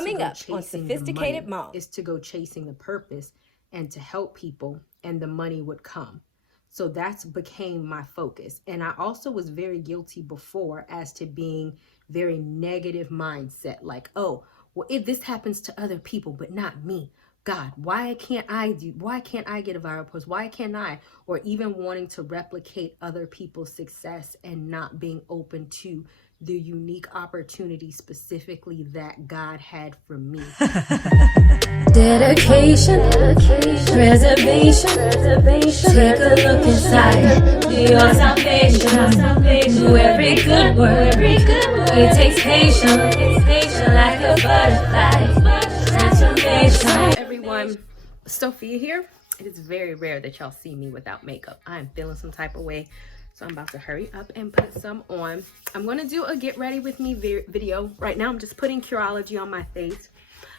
Coming up on Sophisticated Mom is to go chasing the purpose and to help people, and the money would come. So that's became my focus. And I also was very guilty before as to being very negative mindset. Like, oh, well, if this happens to other people, but not me, God, why can't I get a viral post? Why can't I? Or even wanting to replicate other people's success and not being open to the unique opportunity specifically that God had for me. Dedication, preservation, take a look inside your salvation. Do every good work, it takes patience, like a butterfly. Hi everyone, Sophia here. It is very rare that y'all see me without makeup. I'm feeling some type of way, so I'm about to hurry up and put some on. I'm going to do a get ready with me video. Right now I'm just putting Curology on my face.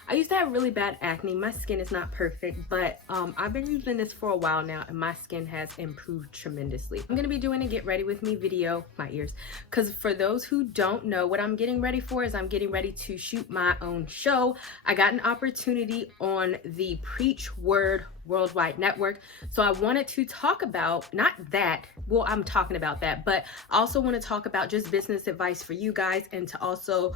I used to have really bad acne. My skin is not perfect, but I've been using this for a while now and my skin has improved tremendously. I'm going to be doing a get ready with me video, my ears, because for those who don't know, what I'm getting ready for is I'm getting ready to shoot my own show. I got an opportunity on the Preach Word Worldwide Network. So I wanted to talk about, not that, well, I'm talking about that, but I also want to talk about just business advice for you guys and to also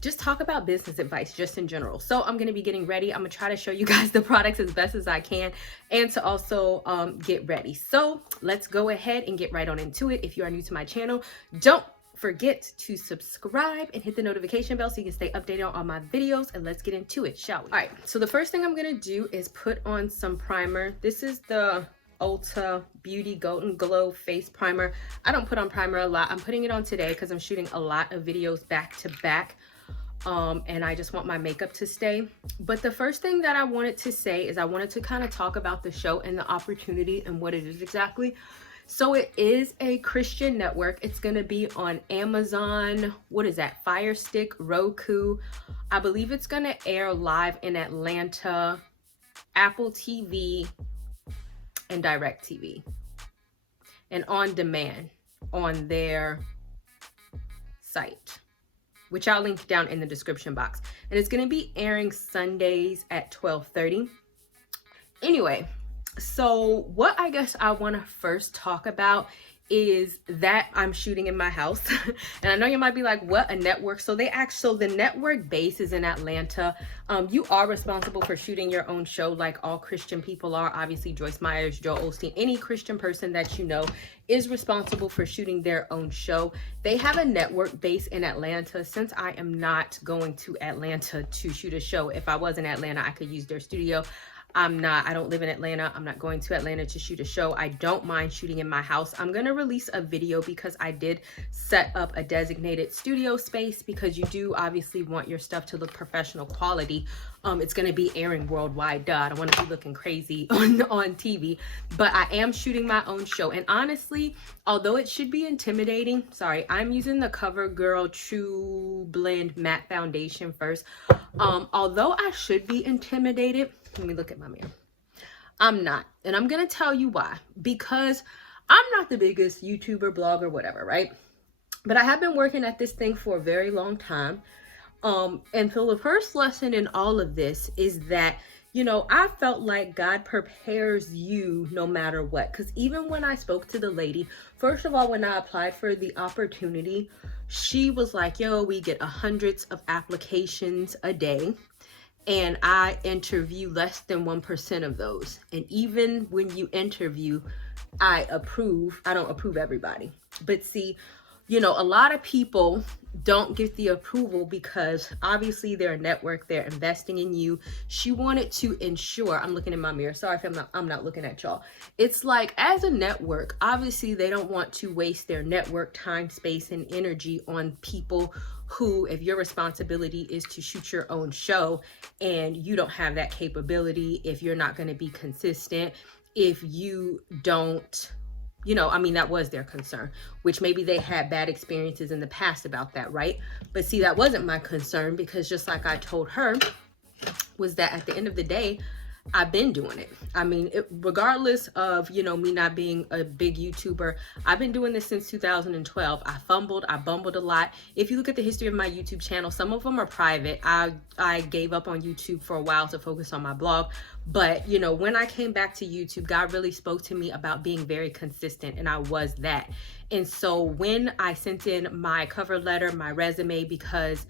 just talk about business advice just in general. So I'm going to be getting ready. I'm going to try to show you guys the products as best as I can and to also get ready. So let's go ahead and get right on into it. If you are new to my channel, don't forget to subscribe and hit the notification bell so you can stay updated on all my videos, and let's get into it, shall we? All right, so the first thing I'm going to do is put on some primer. This is the Ulta Beauty Golden Glow Face Primer. I don't put on primer a lot. I'm putting it on today because I'm shooting a lot of videos back to back. And I just want my makeup to stay. But the first thing that I wanted to say is I wanted to kind of talk about the show and the opportunity and what it is exactly. So it is a Christian network. It's going to be on Amazon. What is that? Fire Stick, Roku. I believe it's going to air live in Atlanta, Apple TV, and DirecTV, and on demand on their site, which I'll link down in the description box. And it's going to be airing Sundays at 12:30. Anyway, so what I guess I want to first talk about is that I'm shooting in my house. And I know you might be like, what, a network? So the network base is in Atlanta. You are responsible for shooting your own show like all Christian people are. Obviously, Joyce Myers, Joel Osteen, any Christian person that you know is responsible for shooting their own show. They have a network base in Atlanta. Since I am not going to Atlanta to shoot a show, if I was in Atlanta, I could use their studio. I don't live in Atlanta. I'm not going to Atlanta to shoot a show. I don't mind shooting in my house. I'm going to release a video because I did set up a designated studio space, because you do obviously want your stuff to look professional quality. It's going to be airing worldwide. Duh, I don't want to be looking crazy on TV, but I am shooting my own show. And honestly, although it should be intimidating, sorry, I'm using the CoverGirl True Blend Matte Foundation first. Although I should be intimidated, let me look at my mirror. I'm not. And I'm going to tell you why. Because I'm not the biggest YouTuber, blogger, whatever, right? But I have been working at this thing for a very long time. And so the first lesson in all of this is that, you know, I felt like God prepares you no matter what. Because even when I spoke to the lady, first of all, when I applied for the opportunity, she was like, yo, we get hundreds of applications a day. And I interview less than 1% of those. And even when you interview, I don't approve everybody. But see, you know, a lot of people don't get the approval because obviously they're a network, they're investing in you. She wanted to ensure, I'm looking in my mirror, sorry if I'm not looking at y'all. It's like, as a network, obviously they don't want to waste their network time, space, and energy on people who, if your responsibility is to shoot your own show and you don't have that capability, if you're not going to be consistent, if you don't, you know, I mean, that was their concern, which maybe they had bad experiences in the past about that, right? But see, that wasn't my concern, because just like I told her, was that at the end of the day, I've been doing it. I mean, regardless of, you know, me not being a big YouTuber, I've been doing this since 2012. I fumbled, I bumbled a lot. If you look at the history of my YouTube channel, some of them are private. I gave up on YouTube for a while to focus on my blog. But, you know, when I came back to YouTube, God really spoke to me about being very consistent, and I was that. And so when I sent in my cover letter, my resume, because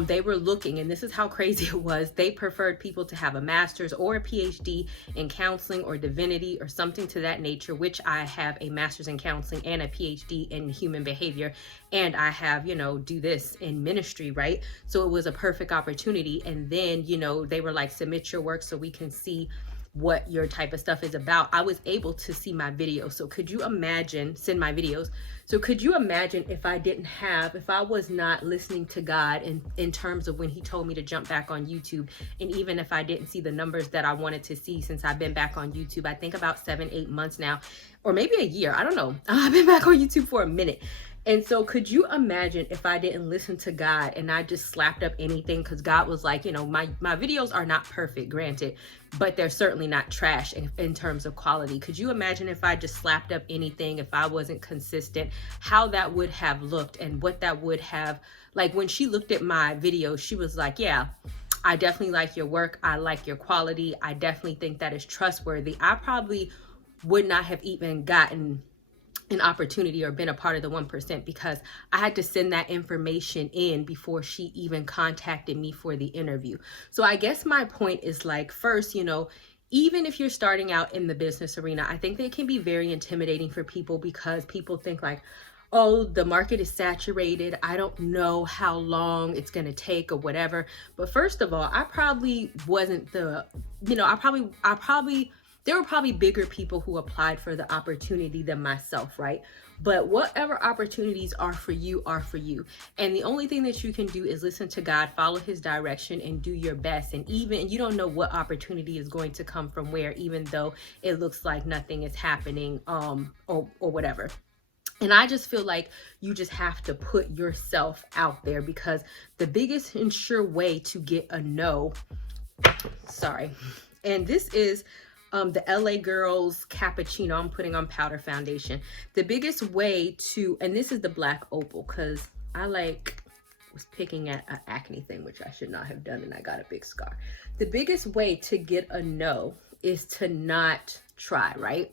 they were looking, and this is how crazy it was, they preferred people to have a master's or a PhD in counseling or divinity or something to that nature, which I have a master's in counseling and a PhD in human behavior, and I have, you know, do this in ministry, right? So it was a perfect opportunity. And then, you know, they were like, submit your work so we can see what your type of stuff is about. I was able to see my videos. So could you imagine, send my videos. So could you imagine if I was not listening to God in terms of when he told me to jump back on YouTube, and even if I didn't see the numbers that I wanted to see since I've been back on YouTube, I think about 7-8 months now, or maybe a year, I don't know. I've been back on YouTube for a minute. And so could you imagine if I didn't listen to God and I just slapped up anything? Because God was like, you know, my videos are not perfect, granted, but they're certainly not trash in terms of quality. Could you imagine if I just slapped up anything, if I wasn't consistent, how that would have looked and what that would have, like when she looked at my video, she was like, yeah, I definitely like your work. I like your quality. I definitely think that is trustworthy. I probably would not have even gotten an opportunity or been a part of the 1% because I had to send that information in before she even contacted me for the interview. So I guess my point is, like, first, you know, even if you're starting out in the business arena, I think that it can be very intimidating for people because people think like, oh, the market is saturated. I don't know how long it's going to take or whatever. But first of all, I probably wasn't the, you know, there were probably bigger people who applied for the opportunity than myself, right? But whatever opportunities are for you are for you. And the only thing that you can do is listen to God, follow his direction, and do your best. And even you don't know what opportunity is going to come from where, even though it looks like nothing is happening, or whatever. And I just feel like you just have to put yourself out there, because the biggest and sure way to get a no, and this is the LA Girls Cappuccino. I'm putting on powder foundation. The biggest way to, and this is the black opal, because I was picking at an acne thing, which I should not have done, and I got a big scar. The biggest way to get a no is to not try, right?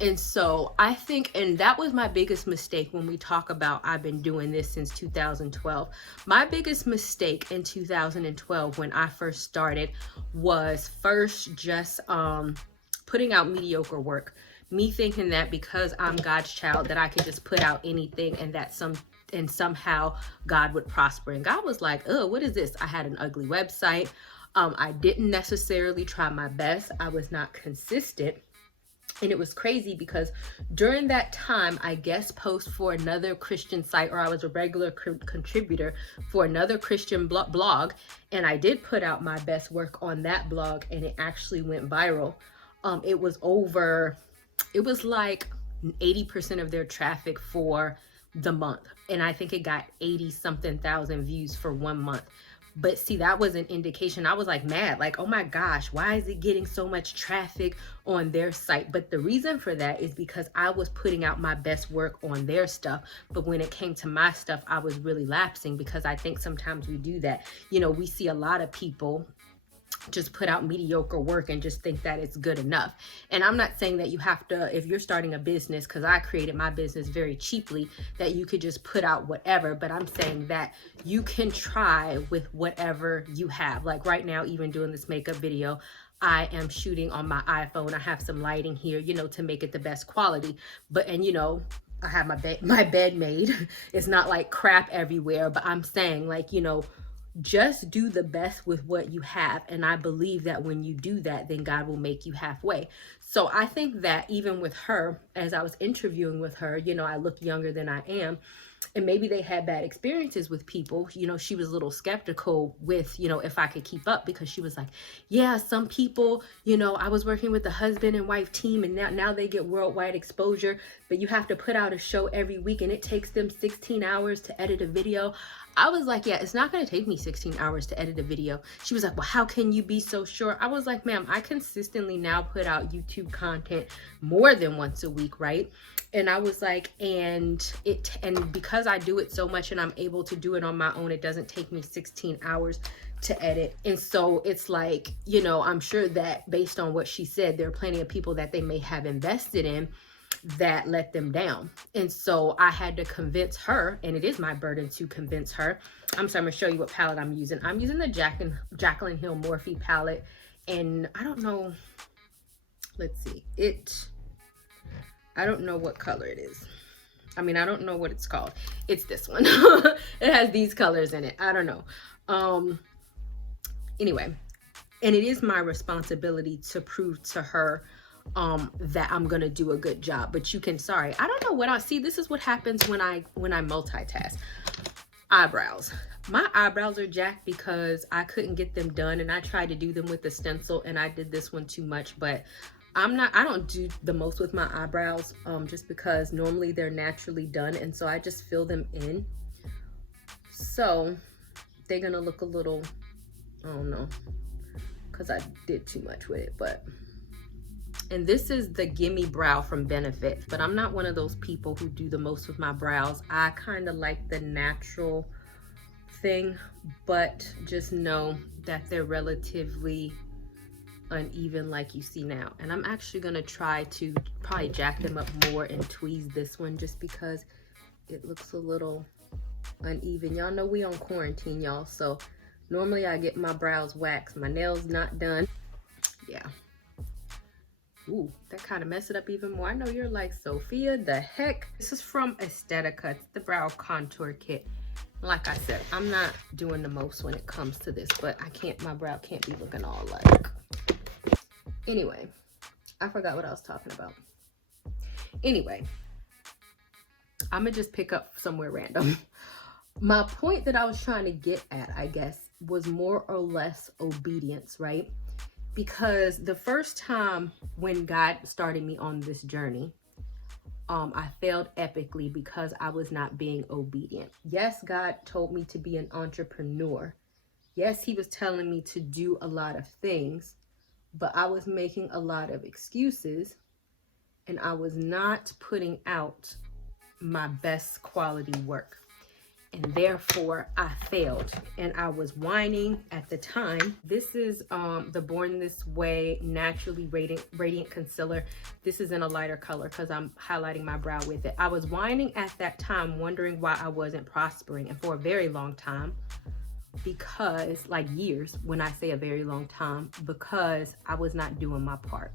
And so I think, and that was my biggest mistake when we talk about I've been doing this since 2012. My biggest mistake in 2012 when I first started was first just putting out mediocre work. Me thinking that because I'm God's child that I could just put out anything and that somehow God would prosper. And God was like, oh, what is this? I had an ugly website. I didn't necessarily try my best. I was not consistent. And it was crazy because during that time, I guest post for another Christian site, or I was a regular contributor for another Christian blog. And I did put out my best work on that blog, and it actually went viral. It was like 80% of their traffic for the month. And I think it got 80-something thousand views for 1 month. But see, that was an indication. I was like mad, like, oh my gosh, why is it getting so much traffic on their site? But the reason for that is because I was putting out my best work on their stuff. But when it came to my stuff, I was really lapsing, because I think sometimes we do that. You know, we see a lot of people just put out mediocre work and just think that it's good enough. And I'm not saying that you have to, if you're starting a business, because I created my business very cheaply, that you could just put out whatever. But I'm saying that you can try with whatever you have. Like right now, even doing this makeup video, I am shooting on my iPhone. I have some lighting here, you know, to make it the best quality. And you know, I have my bed made. It's not like crap everywhere, but I'm saying, like, you know, just do the best with what you have. And I believe that when you do that, then God will make you halfway. So I think that even with her, as I was interviewing with her, you know, I look younger than I am. And maybe they had bad experiences with people. You know, she was a little skeptical with, you know, if I could keep up, because she was like, yeah, some people, you know, I was working with the husband and wife team, and now they get worldwide exposure, but you have to put out a show every week and it takes them 16 hours to edit a video. I was like, yeah, it's not going to take me 16 hours to edit a video. She was like, well, how can you be so sure? I was like, ma'am, I consistently now put out YouTube content more than once a week, right? And I was like, and because I do it so much and I'm able to do it on my own, it doesn't take me 16 hours to edit. And so it's like, you know, I'm sure that based on what she said, there are plenty of people that they may have invested in that let them down. And so I had to convince her, and it is my burden to convince her. So I'm gonna show you what palette I'm using. I'm using the Jaclyn Hill Morphe palette, and I don't know, let's see, I don't know what color it is. I mean, I don't know what it's called. It's this one. It has these colors in it. I don't know. Anyway, and it is my responsibility to prove to her that I'm gonna do a good job. But you can, sorry, I don't know what I see. This is what happens when I multitask. Eyebrows. My eyebrows are jacked because I couldn't get them done, and I tried to do them with the stencil, and I did this one too much. But I don't do the most with my eyebrows, just because normally they're naturally done, and so I just fill them in. So they're gonna look a little, I don't know, because I did too much with it. But, and this is the Gimme Brow from Benefit, but I'm not one of those people who do the most with my brows. I kind of like the natural thing, but just know that they're relatively uneven like you see now. And I'm actually gonna try to probably jack them up more and tweeze this one just because it looks a little uneven. Y'all know we on quarantine, y'all, so normally I get my brows waxed, my nails not done. Yeah. Ooh, that kind of messed it up even more. I know you're like, Sophia, the heck? This is from Aesthetica. It's the brow contour kit. Like I said, I'm not doing the most when it comes to this, but my brow can't be looking all like. Anyway, I forgot what I was talking about. Anyway, I'm gonna just pick up somewhere random. My point that I was trying to get at, I guess, was more or less obedience, right? Because the first time when God started me on this journey, I failed epically because I was not being obedient. Yes, God told me to be an entrepreneur. Yes, he was telling me to do a lot of things, but I was making a lot of excuses and I was not putting out my best quality work. And therefore I failed, and I was whining at the time. This is the Born This Way Naturally Radiant Concealer. This is in a lighter color because I'm highlighting my brow with it. I was whining at that time, wondering why I wasn't prospering, and for a very long time, because, like years, when I say a very long time, because I was not doing my part.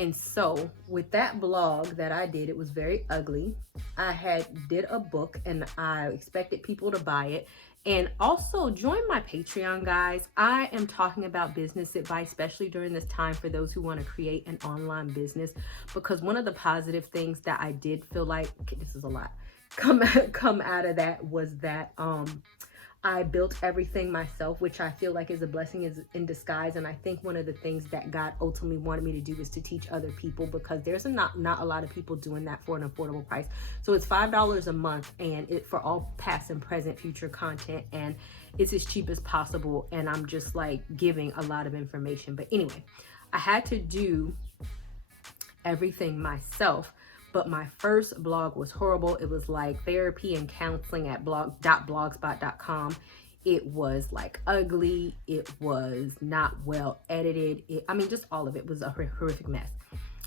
And so with that blog that I did, it was very ugly. I did a book and I expected people to buy it. And also join my Patreon, guys. I am talking about business advice, especially during this time for those who want to create an online business. Because one of the positive things that I did feel like, this is a lot, come out of that was that I built everything myself, which I feel like is a blessing in disguise. And I think one of the things that God ultimately wanted me to do is to teach other people, because there's not a lot of people doing that for an affordable price. So it's $5 a month, and it for all past and present future content, and it's as cheap as possible. And I'm just like giving a lot of information. But anyway, I had to do everything myself. But my first blog was horrible. It was like therapy and counseling at blogspot.com. It was like ugly. It was not well edited. I mean, just all of it was a horrific mess.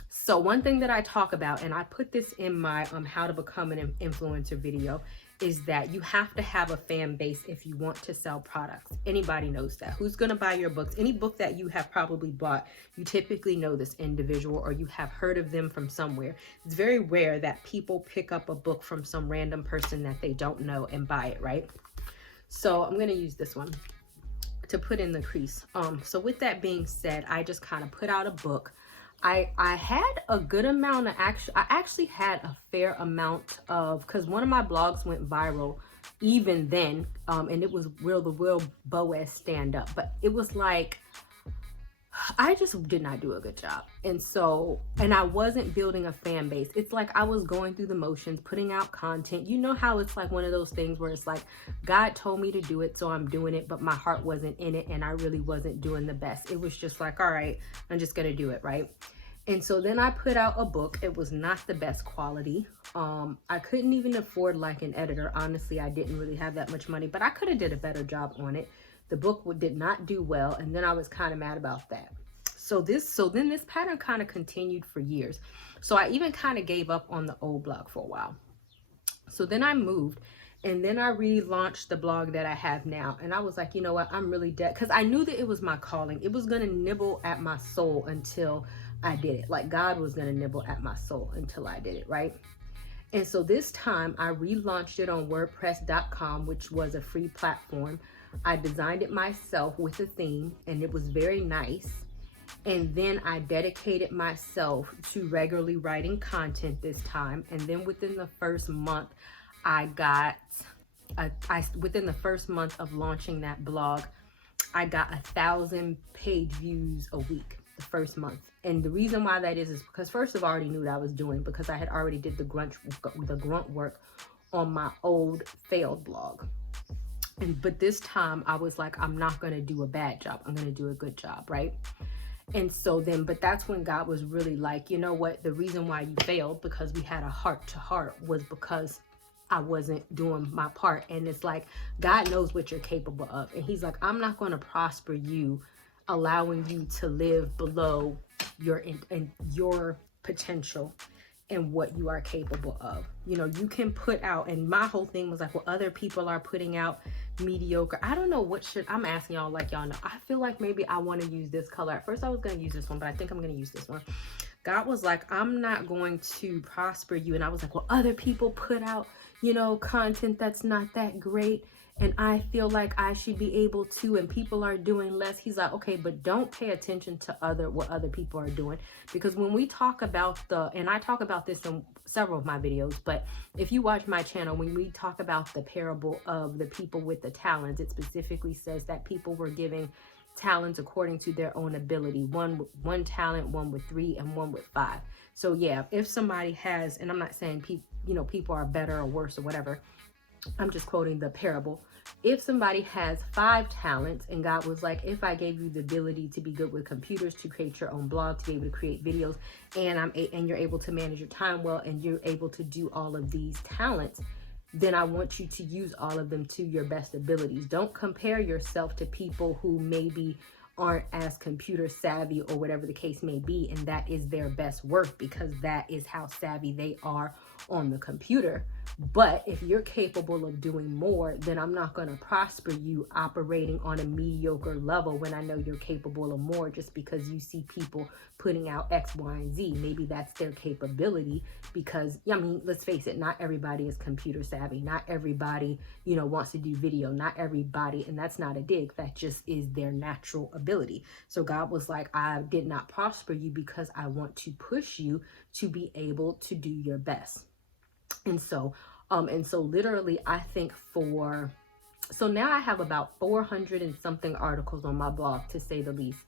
So one thing that I talk about, and I put this in my how to become an influencer video, is that you have to have a fan base if you want to sell products. Anybody knows that. Who's gonna buy your books? Any book that you have probably bought, you typically know this individual or you have heard of them from somewhere. It's very rare that people pick up a book from some random person that they don't know and buy it, right? So I'm gonna use this one to put in the crease. So with that being said, I just kind of put out a book. I had a good amount of I actually had a fair amount of, because one of my blogs went viral even then, and it was Will the Will Boaz stand up, but it was like I just did not do a good job. And I wasn't building a fan base. It's like I was going through the motions, putting out content. You know how it's like one of those things where it's like, God told me to do it, so I'm doing it, but my heart wasn't in it, and I really wasn't doing the best. It was just like, all right, I'm just gonna do it, right? And so then I put out a book. It was not the best quality. I couldn't even afford like an editor. Honestly, I didn't really have that much money, but I could have did a better job on it. The book did not do well, and then I was kind of mad about that. So then this pattern kind of continued for years. So I even kind of gave up on the old blog for a while. So then I moved, and then I relaunched the blog that I have now. And I was like, you know what, I'm really dead, because I knew that it was my calling. It was going to nibble at my soul until I did it. Like God was going to nibble at my soul until I did it, right? And so this time I relaunched it on WordPress.com, which was a free platform. I designed it myself with a theme, and it was very nice. And then I dedicated myself to regularly writing content this time. And then within the first month, within the first month of launching that blog, I got 1,000 page views a week the first month. And the reason why that is because first of all, I already knew what I was doing, because I had already did the grunt work on my old failed blog. But this time I was like, I'm not going to do a bad job. I'm going to do a good job, right? And so then, but that's when God was really like, you know what? The reason why you failed, because we had a heart to heart, was because I wasn't doing my part. And it's like, God knows what you're capable of. And he's like, I'm not going to prosper you, allowing you to live below your potential and what you are capable of. You know, you can put out, and my whole thing was like, well, other people are putting out mediocre. I don't know what should, I'm asking y'all like y'all know. I feel like maybe I want to use this color. At first I was going to use this one, but I think I'm going to use this one. God was like, I'm not going to prosper you. And I was like, well, other people put out, you know, content that's not that great, and I feel like I should be able to, and people are doing less. He's like, okay, but don't pay attention to what other people are doing. Because when we talk about and I talk about this in several of my videos, but if you watch my channel, when we talk about the parable of the people with the talents, it specifically says that people were giving talents according to their own ability. One with 1 talent, one with 3, and one with 5. So yeah, if somebody has, and I'm not saying people are better or worse or whatever, I'm just quoting the parable. If somebody has 5 talents, and God was like, if I gave you the ability to be good with computers, to create your own blog, to be able to create videos, and you're able to manage your time well, and you're able to do all of these talents, then I want you to use all of them to your best abilities. Don't compare yourself to people who maybe aren't as computer savvy or whatever the case may be, and that is their best work, because that is how savvy they are on the computer. But if you're capable of doing more, then I'm not going to prosper you operating on a mediocre level when I know you're capable of more, just because you see people putting out X, Y, and Z. Maybe that's their capability, because, I mean, let's face it, not everybody is computer savvy. Not everybody, wants to do video. Not everybody, and that's not a dig, that just is their natural ability. So God was like, I did not prosper you because I want to push you to be able to do your best. And so literally, I think so now I have about 400 and something articles on my blog, to say the least.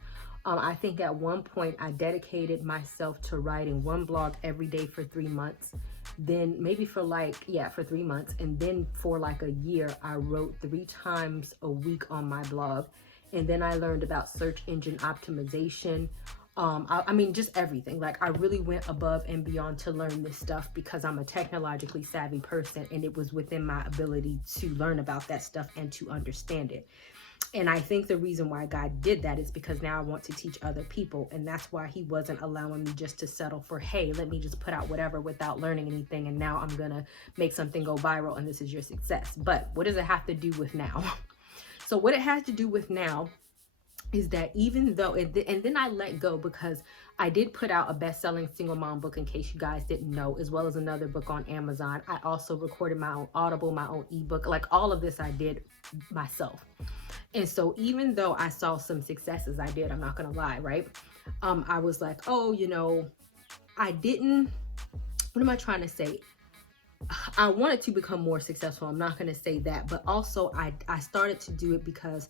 I think at one point I dedicated myself to writing 1 blog every day for 3 months. Then maybe for 3 months. And then for like a year, I wrote 3 times a week on my blog. And then I learned about search engine optimization. I mean, just everything. Like, I really went above and beyond to learn this stuff, because I'm a technologically savvy person, and it was within my ability to learn about that stuff and to understand it. And I think the reason why God did that is because now I want to teach other people, and that's why he wasn't allowing me just to settle for, hey, let me just put out whatever without learning anything, and now I'm gonna make something go viral and this is your success. But what does it have to do with now? So what it has to do with now is that even though, and then I let go, because I did put out a best-selling single mom book, in case you guys didn't know, as well as another book on Amazon. I also recorded my own Audible, my own ebook, like all of this I did myself. And so even though I saw some successes, I'm not gonna lie, right? I was like, oh, I didn't, what am I trying to say? I wanted to become more successful. I'm not going to say that, but also I started to do it because,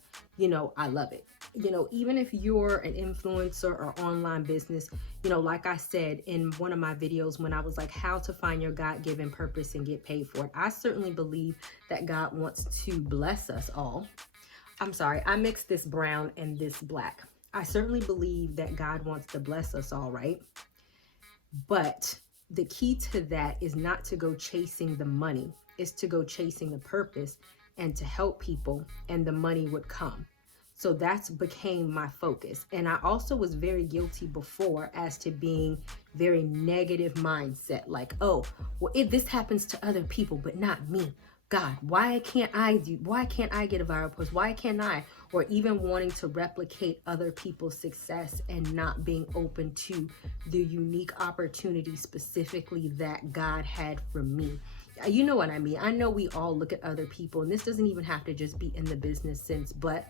I love it. you know, even if you're an influencer or online business, you know, like I said in one of my videos when I was like, how to find your God-given purpose and get paid for it. I certainly believe that God wants to bless us all. I'm sorry, I mixed this brown and this black. I certainly believe that God wants to bless us all, right? But the key to that is not to go chasing the money, it's to go chasing the purpose and to help people, and the money would come. So that's became my focus. And I also was very guilty before as to being very negative mindset. Like, oh, well, if this happens to other people, but not me, God, why can't I get a viral post? Why can't I? Or even wanting to replicate other people's success and not being open to the unique opportunity specifically that God had for me. You know what I mean? I know we all look at other people, and this doesn't even have to just be in the business sense, but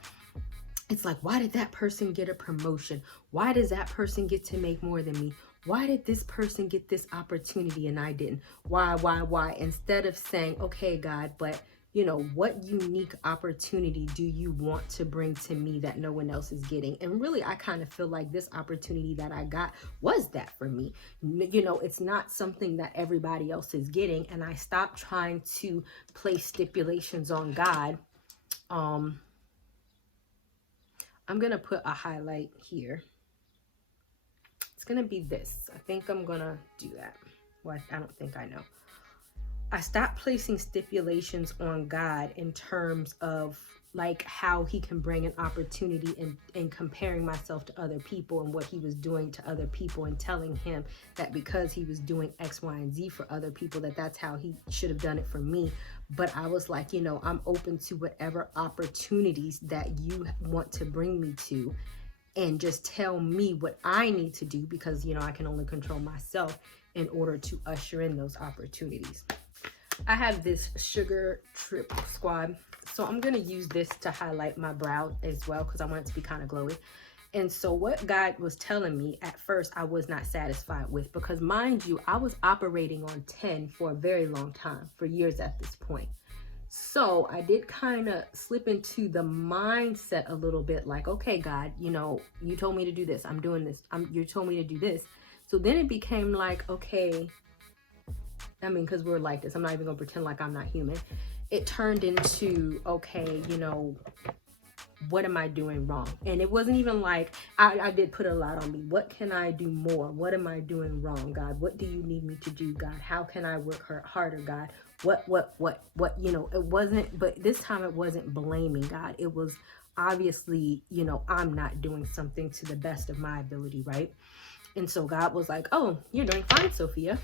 it's like, why did that person get a promotion? Why does that person get to make more than me? Why did this person get this opportunity and I didn't? Why? Instead of saying, okay, God, but you know, what unique opportunity do you want to bring to me that no one else is getting? And really, I kind of feel like this opportunity that I got was that for me. You know, it's not something that everybody else is getting. And I stopped trying to place stipulations on God. I'm going to put a highlight here. It's going to be this. I think I'm going to do that. Well, I don't think I know. I stopped placing stipulations on God in terms of like how he can bring an opportunity and comparing myself to other people and what he was doing to other people and telling him that because he was doing X, Y, and Z for other people, that that's how he should have done it for me. But I was like, you know, I'm open to whatever opportunities that you want to bring me to, and just tell me what I need to do, because, you know, I can only control myself in order to usher in those opportunities. I have this Sugar Trip Squad, so I'm going to use this to highlight my brow as well, because I want it to be kind of glowy. And so what God was telling me at first, I was not satisfied with, because mind you, I was operating on 10 for a very long time, for years at this point. So I did kind of slip into the mindset a little bit like, okay, God, you know, you told me to do this. I'm doing this. You told me to do this. So then it became like, okay, I mean, because we're like this, I'm not even gonna pretend like I'm not human. It turned into, okay, you know, what am I doing wrong? And it wasn't even like, I did put a lot on me. What can I do more? What am I doing wrong, God? What do you need me to do, God? How can I work harder, God? What, you know, it wasn't, but this time it wasn't blaming God. It was obviously, you know, I'm not doing something to the best of my ability, right? And so God was like, oh, you're doing fine, Sophia.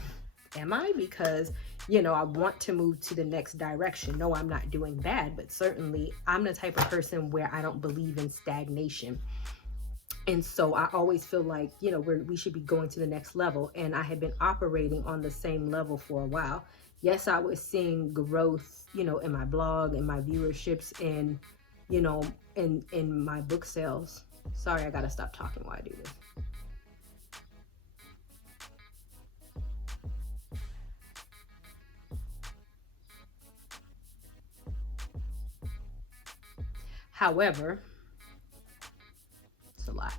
Am I? Because, you know, I want to move to the next direction. No, I'm not doing bad, but certainly I'm the type of person where I don't believe in stagnation. And so I always feel like, you know, we should be going to the next level. And I had been operating on the same level for a while. Yes, I was seeing growth, you know, in my blog and my viewerships and, you know, in my book sales. Sorry, I got to stop talking while I do this. However, it's a lot.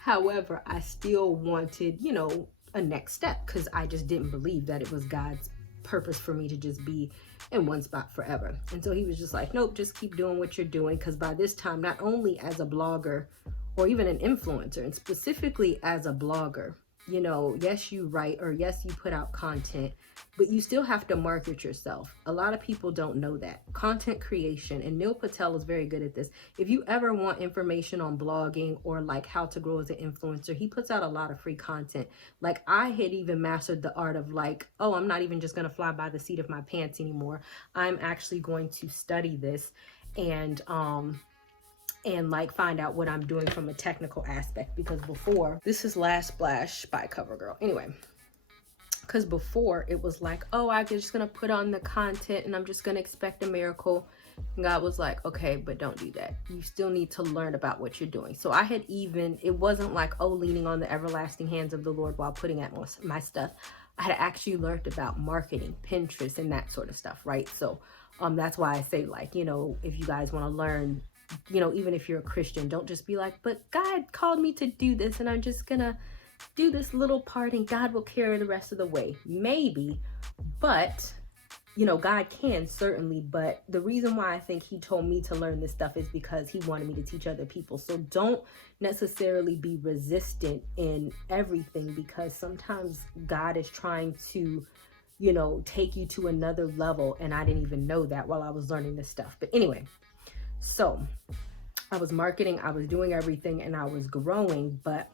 However, I still wanted, you know, a next step, because I just didn't believe that it was God's purpose for me to just be in one spot forever. And so he was just like, nope, just keep doing what you're doing. Because by this time, not only as a blogger or even an influencer, and specifically as a blogger, you know, yes, you write, or yes, you put out content, but you still have to market yourself. A lot of people don't know that. Content creation, and Neil Patel is very good at this. If you ever want information on blogging or like how to grow as an influencer, he puts out a lot of free content. Like I had even mastered the art of like, oh, I'm not even just going to fly by the seat of my pants anymore. I'm actually going to study this and like find out what I'm doing from a technical aspect. Because before, this is Last Splash by CoverGirl. Anyway, because before it was like, oh, I'm just going to put on the content and I'm just going to expect a miracle. And God was like, okay, but don't do that. You still need to learn about what you're doing. So I had even, it wasn't like, oh, leaning on the everlasting hands of the Lord while putting out my stuff. I had actually learned about marketing, Pinterest, and that sort of stuff, right? So that's why I say, like, you know, if you guys want to learn you know, even if you're a Christian, don't just be like, but God called me to do this and I'm just gonna do this little part and God will carry the rest of the way. Maybe, but you know, God can certainly, but the reason why I think he told me to learn this stuff is because he wanted me to teach other people. So don't necessarily be resistant in everything, because sometimes God is trying to, you know, take you to another level. And I didn't even know that while I was learning this stuff. But anyway, so I was marketing, I was doing everything, and I was growing, but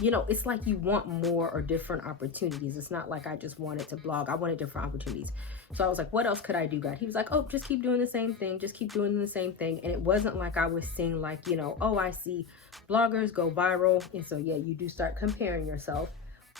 you know, it's like you want more or different opportunities. It's not like I just wanted to blog. I wanted different opportunities. So I was like, what else could I do, God? He was like, oh, just keep doing the same thing. Just keep doing the same thing. And it wasn't like I was seeing like, you know, oh, I see bloggers go viral. And so, yeah, you do start comparing yourself.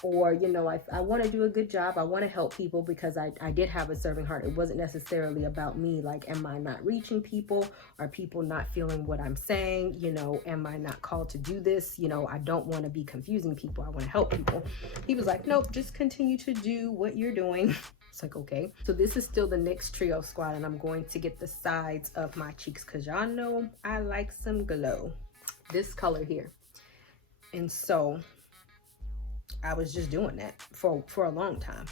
Or, you know, I want to do a good job. I want to help people because I did have a serving heart. It wasn't necessarily about me. Like, am I not reaching people? Are people not feeling what I'm saying? You know, am I not called to do this? You know, I don't want to be confusing people. I want to help people. He was like, nope, just continue to do what you're doing. It's like, okay. So this is still the NYX Trio Squad, and I'm going to get the sides of my cheeks because y'all know I like some glow. This color here. And so I was just doing that for a long time.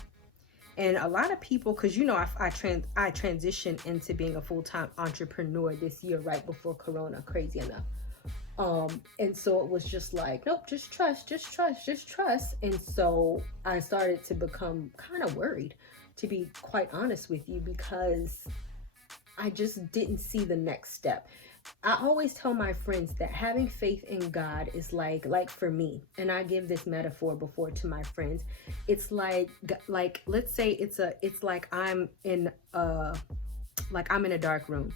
And a lot of people, because you know, I transitioned into being a full-time entrepreneur this year right before Corona, crazy enough. And so it was just like, nope, just trust. And so I started to become kind of worried, to be quite honest with you, because I just didn't see the next step. I always tell my friends that having faith in God is like for me, and I give this metaphor before to my friends. It's like let's say it's like I'm in a dark room,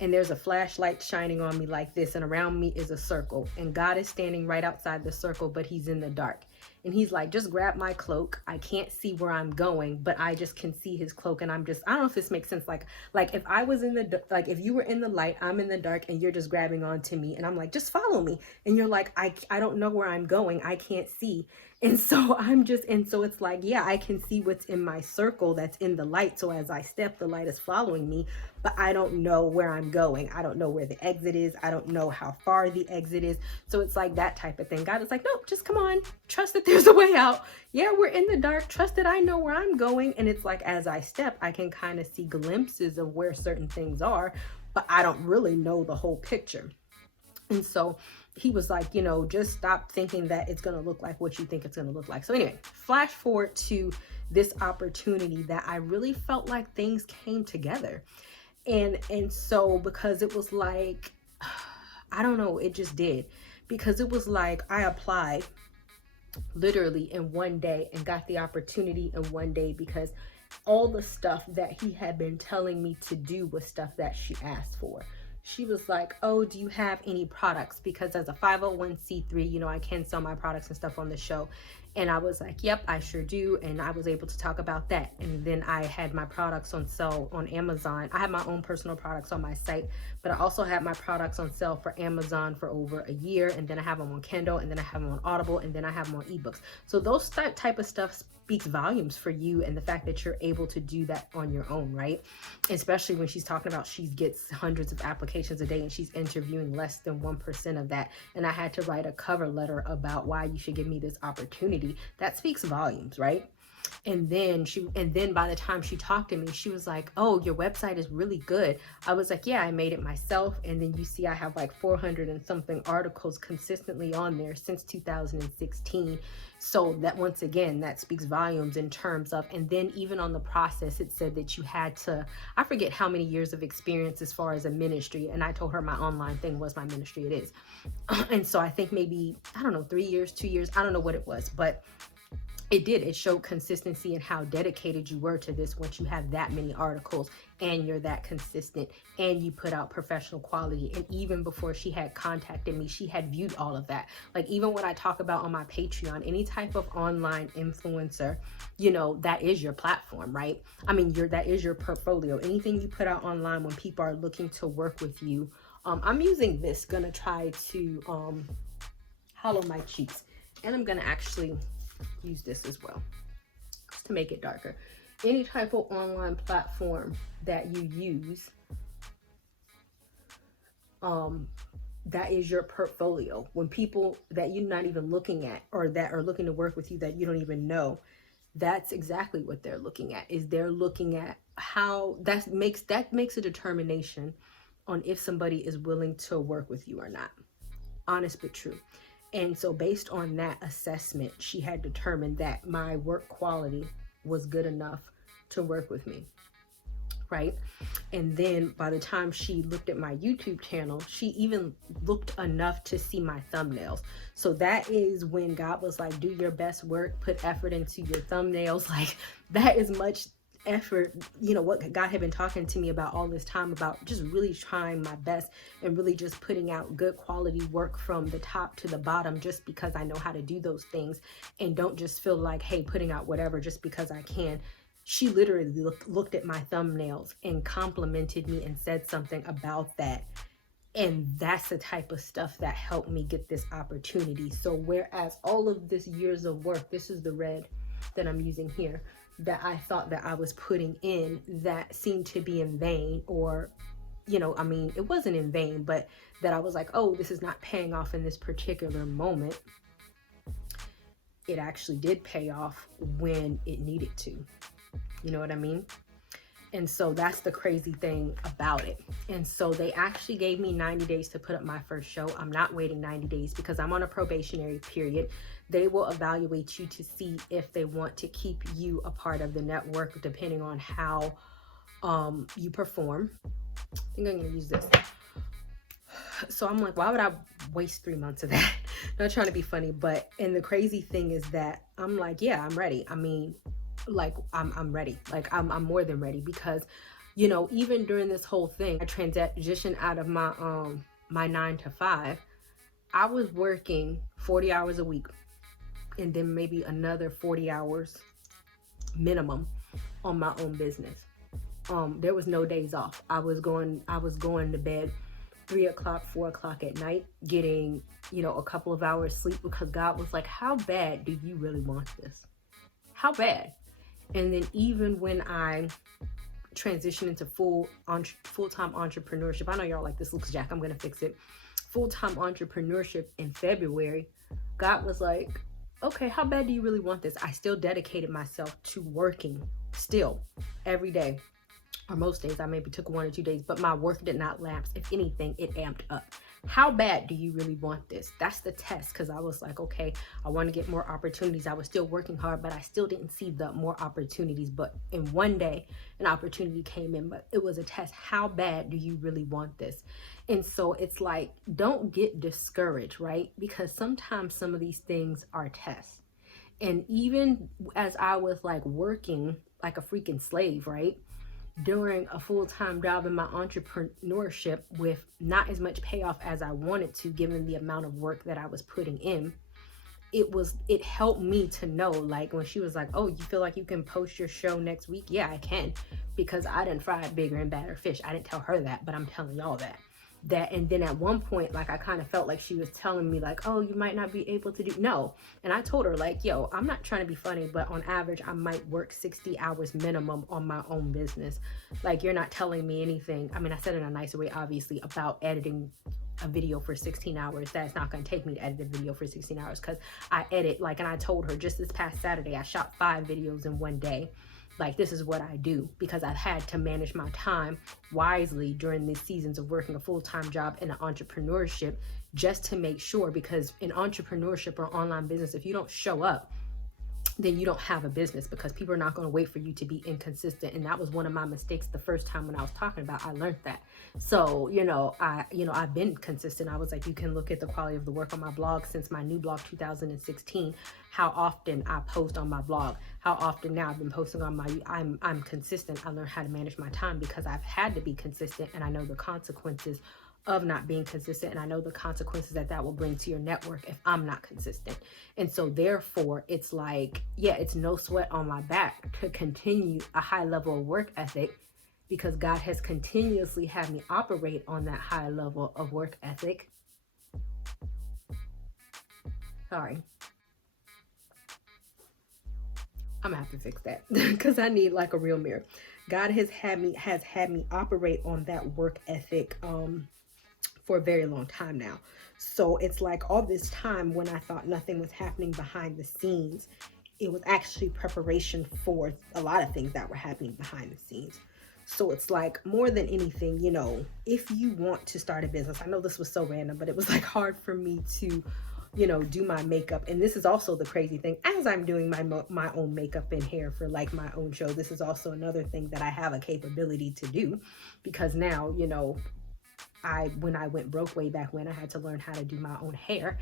and there's a flashlight shining on me like this, and around me is a circle, and God is standing right outside the circle, but he's in the dark. And he's like, just grab my cloak. I can't see where I'm going, but I just can see his cloak. And I don't know if this makes sense. Like if I was if you were in the light, I'm in the dark, and you're just grabbing onto me, and I'm like, just follow me. And you're like, I don't know where I'm going. I can't see. And so it's like, yeah, I can see what's in my circle that's in the light. So as I step, the light is following me, but I don't know where I'm going. I don't know where the exit is. I don't know how far the exit is. So it's like that type of thing. God is like, nope, just come on. Trust that there's a way out. Yeah, we're in the dark. Trust that I know where I'm going. And it's like, as I step, I can kind of see glimpses of where certain things are, but I don't really know the whole picture. And so he was like, you know, just stop thinking that it's going to look like what you think it's going to look like. So anyway, flash forward to this opportunity that I really felt like things came together. And so because it was like, I don't know, it just did. Because it was like I applied literally in one day and got the opportunity in one day, because all the stuff that he had been telling me to do was stuff that she asked for. She was like, oh, do you have any products? Because as a 501c3, you know, I can sell my products and stuff on the show. And I was like, yep, I sure do. And I was able to talk about that. And then I had my products on sale on Amazon. I have my own personal products on my site, but I also had my products on sale for Amazon for over a year. And then I have them on Kindle, and then I have them on Audible, and then I have them on ebooks. So those type of stuff speaks volumes for you, and the fact that you're able to do that on your own, right? Especially when she's talking about she gets hundreds of applications a day and she's interviewing less than 1% of that. And I had to write a cover letter about why you should give me this opportunity. That speaks volumes, right? And then by the time she talked to me, she was like, oh, your website is really good. I was like, yeah, I made it myself. And then you see I have like 400 and something articles consistently on there since 2016. So that, once again, that speaks volumes in terms of, and then even on the process, it said that you had to, I forget how many years of experience as far as a ministry. And I told her my online thing was my ministry. It is. And so I think maybe, I don't know, 3 years, 2 years, I don't know what it was, but it showed consistency and how dedicated you were to this once you have that many articles and you're that consistent and you put out professional quality. And even before she had contacted me, she had viewed all of that. Like even what I talk about on my Patreon, any type of online influencer, you know, that is your platform, right? I mean, that is your portfolio. Anything you put out online when people are looking to work with you. I'm using this, gonna try to hollow my cheeks, and I'm gonna actually use this as well to make it darker. Any type of online platform that you use, that is your portfolio. When people that you're not even looking at, or that are looking to work with you that you don't even know, that's exactly what they're looking at. Is they're looking at how that makes a determination on if somebody is willing to work with you or not. Honest but true. And so based on that assessment, she had determined that my work quality was good enough to work with me. Right? And then by the time she looked at my YouTube channel, she even looked enough to see my thumbnails. So that is when God was like, do your best work, put effort into your thumbnails. Like, that is much effort, you know, what God had been talking to me about all this time, about just really trying my best and really just putting out good quality work from the top to the bottom, just because I know how to do those things, and don't just feel like, hey, putting out whatever just because I can. She literally looked at my thumbnails and complimented me and said something about that. And that's the type of stuff that helped me get this opportunity. So whereas all of this years of work, this is the red that I'm using here, that I thought that I was putting in, that seemed to be in vain, or, you know, I mean, it wasn't in vain, but that I was like, oh, this is not paying off in this particular moment. It actually did pay off when it needed to. You know what I mean? And so that's the crazy thing about it. And so they actually gave me 90 days to put up my first show. I'm not waiting 90 days because I'm on a probationary period. They will evaluate you to see if they want to keep you a part of the network, depending on how you perform. I think I'm going to use this. So I'm like, why would I waste 3 months of that? Not trying to be funny, but, and the crazy thing is that I'm like, yeah, I'm ready. I mean, like, I'm ready. Like, I'm more than ready, because, you know, even during this whole thing, I transitioned out of my my 9 to 5. I was working 40 hours a week, and then maybe another 40 hours minimum on my own business. There was no days off. I was going to bed 3 o'clock, 4 o'clock at night, getting, you know, a couple of hours sleep, because God was like, how bad do you really want this? How bad? And then even when I transitioned into full-time entrepreneurship, I know y'all like, this looks jack, I'm gonna fix it. Full-time entrepreneurship in February, God was like, okay, how bad do you really want this? I still dedicated myself to working still every day, or most days. I maybe took 1 or 2 days, but my work did not lapse. If anything, it amped up. How bad do you really want this? That's the test, because I was like, okay, I want to get more opportunities. I was still working hard, but I still didn't see the more opportunities. But in one day, an opportunity came in, but it was a test. How bad do you really want this? And so it's like, don't get discouraged, right? Because sometimes some of these things are tests. And even as I was like working like a freaking slave, right? During a full-time job in my entrepreneurship with not as much payoff as I wanted to, given the amount of work that I was putting in, it helped me to know, like, when she was like, oh, you feel like you can post your show next week? Yeah, I can, because I didn't fry bigger and badder fish. I didn't tell her that, but I'm telling y'all that. And then at one point, like, I kind of felt like she was telling me like, oh, you might not be able to do. No. And I told her like, yo, I'm not trying to be funny, but on average, I might work 60 hours minimum on my own business. Like, you're not telling me anything. I mean, I said it in a nicer way, obviously, about editing a video for 16 hours. That's not going to take me to edit a video for 16 hours, because I edit, like, and I told her just this past Saturday, I shot 5 videos in one day. Like, this is what I do, because I've had to manage my time wisely during these seasons of working a full-time job in an entrepreneurship, just to make sure, because in entrepreneurship or online business, if you don't show up, then you don't have a business, because people are not going to wait for you to be inconsistent. And that was one of my mistakes the first time when I was talking about, I learned that. So, I've been consistent. I was like, you can look at the quality of the work on my blog since my new blog 2016, how often I post on my blog, how often now I've been posting on I'm consistent. I learned how to manage my time because I've had to be consistent, and I know the consequences of not being consistent, and I know the consequences that will bring to your network if I'm not consistent. And so therefore, it's like, yeah, it's no sweat on my back to continue a high level of work ethic, because God has continuously had me operate on that high level of work ethic. Sorry, I'm gonna have to fix that because I need like a real mirror. God has had me operate on that work ethic for a very long time now. So it's like all this time when I thought nothing was happening behind the scenes, it was actually preparation for a lot of things that were happening behind the scenes. So it's like, more than anything, you know, if you want to start a business, I know this was so random, but it was like hard for me to, you know, do my makeup. And this is also the crazy thing, as I'm doing my own makeup and hair for like my own show, this is also another thing that I have a capability to do, because now, you know, when I went broke way back when, I had to learn how to do my own hair.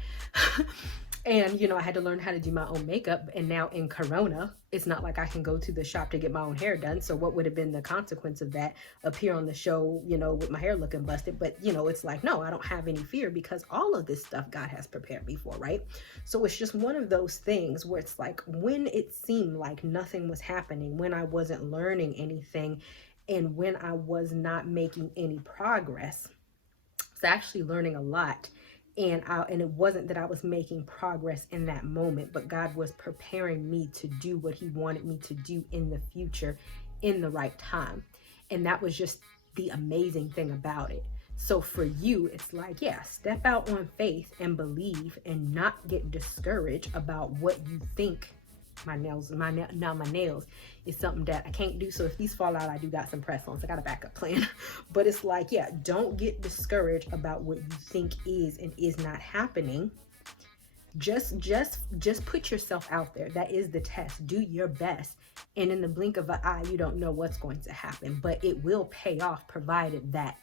And, you know, I had to learn how to do my own makeup. And now in Corona, it's not like I can go to the shop to get my own hair done. So what would have been the consequence of that? Appear on the show, you know, with my hair looking busted. But, you know, it's like, no, I don't have any fear, because all of this stuff God has prepared me for, right? So it's just one of those things where it's like, when it seemed like nothing was happening, when I wasn't learning anything, and when I was not making any progress, I was actually learning a lot. And it wasn't that I was making progress in that moment, but God was preparing me to do what he wanted me to do in the future in the right time. And that was just the amazing thing about it. So for you, it's like, yeah, step out on faith and believe, and not get discouraged about what you think. My nails is something that I can't do. So if these fall out, I do got some press-ons. I got a backup plan. But it's like, yeah, don't get discouraged about what you think is and is not happening. Just put yourself out there. That is the test. Do your best. And in the blink of an eye, you don't know what's going to happen, but it will pay off, provided that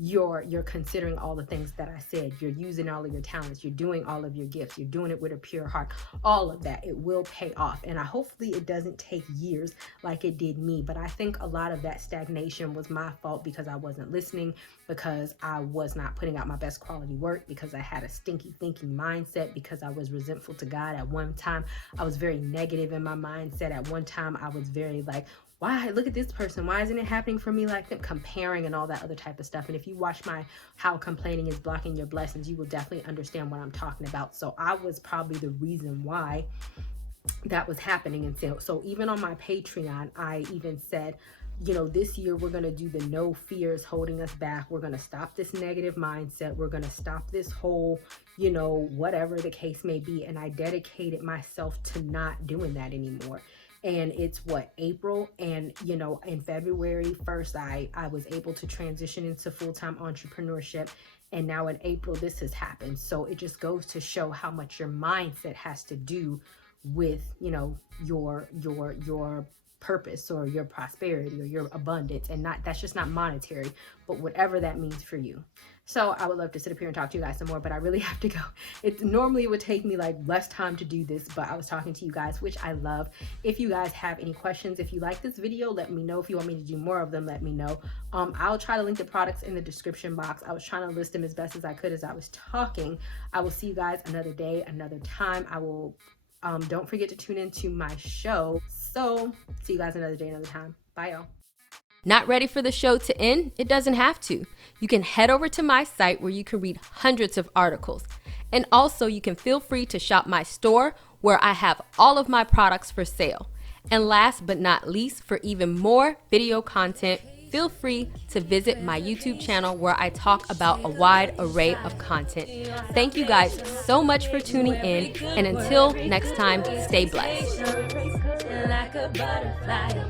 you're considering all the things that I said. You're using all of your talents. You're doing all of your gifts. You're doing it with a pure heart. All of that, it will pay off. And hopefully it doesn't take years like it did me. But I think a lot of that stagnation was my fault, because I wasn't listening, because I was not putting out my best quality work, because I had a stinky thinking mindset, because I was resentful to God at one time. I was very negative in my mindset. At one time, I was very like, why, look at this person, why isn't it happening for me like them, comparing and all that other type of stuff. And if you watch my How Complaining is Blocking Your Blessings, you will definitely understand what I'm talking about. So I was probably the reason why that was happening. And so even on my Patreon, I even said, you know, this year we're going to do the no fears holding us back. We're going to stop this negative mindset. We're going to stop this whole, you know, whatever the case may be. And I dedicated myself to not doing that anymore. And it's April, and you know, in February 1st, I was able to transition into full-time entrepreneurship, and now in April this has happened. So it just goes to show how much your mindset has to do with, you know, your purpose or your prosperity or your abundance, and that's just not monetary, but whatever that means for you. So I would love to sit up here and talk to you guys some more, but I really have to go. Normally it would take me like less time to do this, but I was talking to you guys, which I love. If you guys have any questions, if you like this video, let me know. If you want me to do more of them, let me know. I'll try to link the products in the description box. I was trying to list them as best as I could as I was talking. I will see you guys another day, another time. I will don't forget to tune into my show. So see you guys another day, another time. Bye, y'all. Not ready for the show to end? It doesn't have to. You can head over to my site where you can read hundreds of articles. And also you can feel free to shop my store where I have all of my products for sale. And last but not least, for even more video content, feel free to visit my YouTube channel where I talk about a wide array of content. Thank you guys so much for tuning in, and until next time, stay blessed. Like a butterfly.